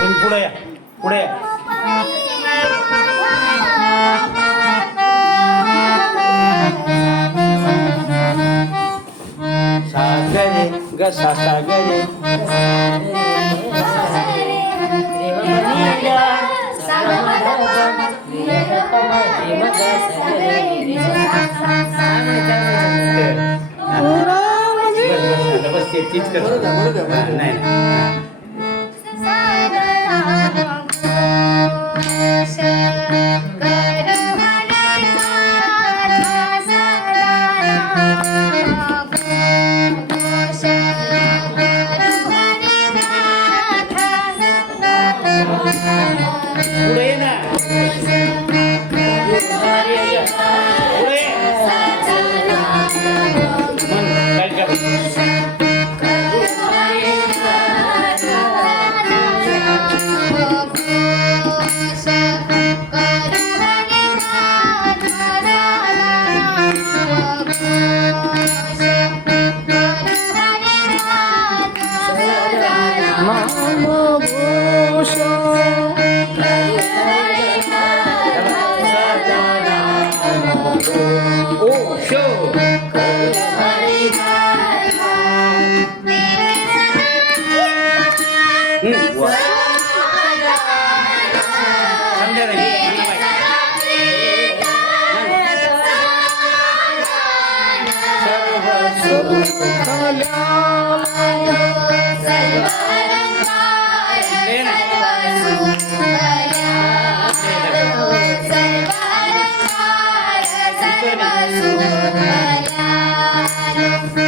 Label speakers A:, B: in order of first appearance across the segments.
A: குடைய குடைய. சாகரே கசா சாகரே. तीच करतो नाही Lena!
B: Salam.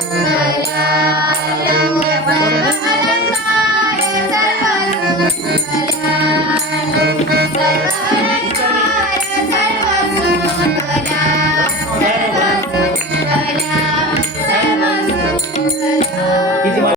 A: Thank
B: you.